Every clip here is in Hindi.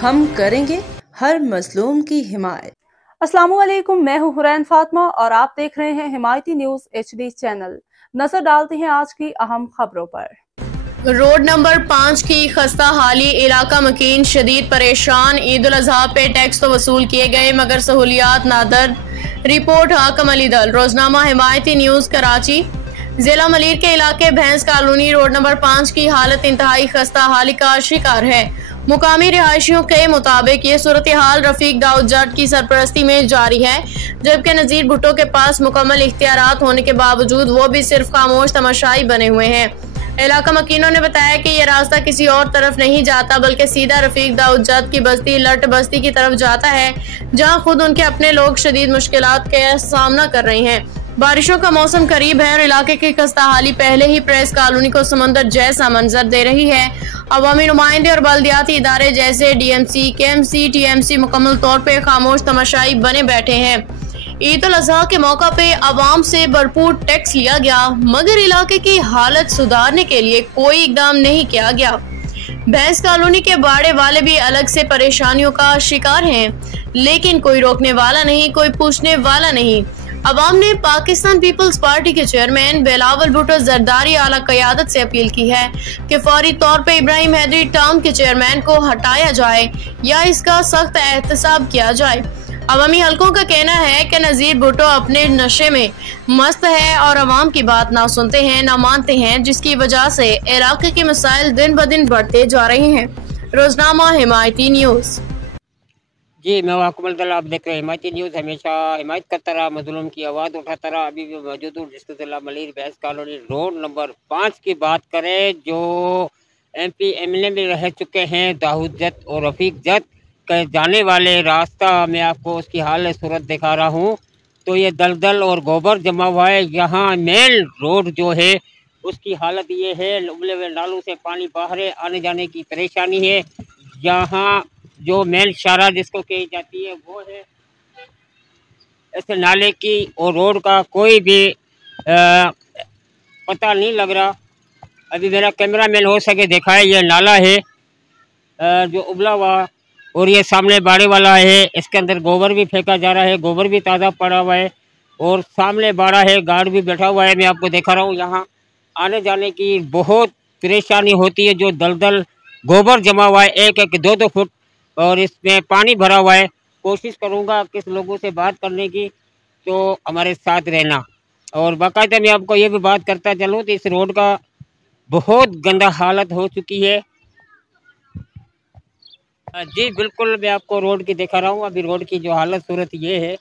हम करेंगे हर मजलूम की हिमायत। अस्सलामुअलैकुम, मैं हूं हुरैन फातिमा और आप देख रहे हैं हिमायती न्यूज HD चैनल। नजर डालते हैं आज की अहम खबरों पर। रोड नंबर 5 की खस्ता हाली, इलाका मकीन शदीद परेशान। ईद उल अजहा पे टैक्स तो वसूल किए गए मगर सहूलियात नादर। रिपोर्ट हाकम अली दल, रोजनामा हिमायती न्यूज कराची। जिला मलीर के इलाके भैंस कॉलोनी रोड नंबर 5 की हालत इंतहाई खस्ता हाली का शिकार है। मुकामी रिहायशियों के मुताबिक ये सूरत हाल रफीक दाऊद जट की सरपरस्ती में जारी है, जबकि नजीर भुट्टो के पास मुकम्मल इख्तियारात होने के बावजूद वो भी सिर्फ खामोश तमाशाई बने हुए हैं। इलाका मकीनों ने बताया कि यह रास्ता किसी और तरफ नहीं जाता बल्कि सीधा रफीक दाऊद जट की बस्ती लट बस्ती की तरफ जाता है, जहां खुद उनके अपने लोग शदीद मुश्किलात का सामना कर रहे हैं। बारिशों का मौसम करीब है और इलाके की खस्ताहाली पहले ही प्रेस कॉलोनी को समंदर जैसा मंजर दे रही है। अवामी नुमाइंदे और बल्दियाती इदारे जैसे DMC, KMC, TMC मुकम्मल तौर पर खामोश तमाशाई बने बैठे हैं। ईद उल अजहा के मौका पे आवाम से भरपूर टैक्स लिया गया मगर इलाके की हालत सुधारने के लिए कोई इकदाम नहीं किया गया। भैंस कॉलोनी के बाड़े वाले भी अलग से परेशानियों का शिकार हैं, लेकिन कोई रोकने वाला नहीं, कोई पूछने वाला नहीं। अवाम ने पाकिस्तान पीपल्स पार्टी के चेयरमैन बिलावल भुट्टो जरदारी आला क़यादत से अपील की है कि फौरी तौर पर इब्राहिम हैदरी टाउन के चेयरमैन को हटाया जाए या इसका सख्त एहतसाब किया जाए। अवामी हलकों का कहना है कि नजीर भुट्टो अपने नशे में मस्त है और अवाम की बात ना सुनते हैं ना मानते हैं, जिसकी वजह से इलाके के मसाइल दिन ब दिन बढ़ते जा रहे हैं। रोजनामा हिमायती न्यूज़। जी, मैं हाकम अली दल, आप देख रहे हैं हिमायती न्यूज़। हमेशा हिमायत करता रहा, मजलूम की आवाज़ उठाता रहा। अभी भी मौजूद हूँ डिस्ट्रिक्ट जिला मलीर भैंस कॉलोनी रोड नंबर 5 की बात करें, जो MP MLA में रह चुके हैं दाऊद जट और रफीक जट के जाने वाले रास्ता में आपको उसकी हाल सूरत दिखा रहा हूँ। तो ये दलदल और गोबर जमा हुआ है। यहाँ मेन रोड जो है उसकी हालत ये है, उबले हुए नालों से पानी बाहर आने जाने की परेशानी है। यहाँ जो मेन शारा जिसको कही जाती है वो है, इस नाले की और रोड का कोई भी पता नहीं लग रहा। अभी मेरा कैमरा मैन हो सके दिखाए, ये नाला है जो उबला हुआ, और ये सामने बाड़े वाला है, इसके अंदर गोबर भी फेंका जा रहा है, गोबर भी ताज़ा पड़ा हुआ है, और सामने बाड़ा है, गार्ड भी बैठा हुआ है। मैं आपको दिखा रहा हूँ, यहाँ आने जाने की बहुत परेशानी होती है। जो दलदल गोबर जमा हुआ है 1-1, 2-2 फुट, और इसमें पानी भरा हुआ है। कोशिश करूँगा किस लोगों से बात करने की, तो हमारे साथ रहना। और बाकायदा मैं आपको ये भी बात करता चलूँ तो इस रोड का बहुत गंदा हालत हो चुकी है। जी बिल्कुल, मैं आपको रोड की दिखा रहा हूँ। अभी रोड की जो हालत सूरत ये है,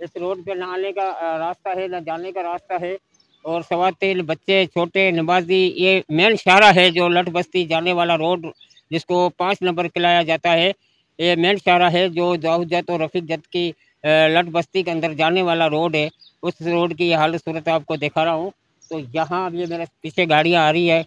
इस रोड पे ना आने का रास्ता है ना जाने का रास्ता है, और सवातीन बच्चे छोटे नमाजी, ये मेन शाहरा है जो लट बस्ती जाने वाला रोड जिसको 5 नंबर खिलाया जाता है। ये मेन शाहरा है जो दाऊद जट और रफीक जट की लट बस्ती के अंदर जाने वाला रोड है। उस रोड की हालत सूरत आपको दिखा रहा हूँ। तो यहाँ अब ये मेरे पीछे गाड़ियाँ आ रही है।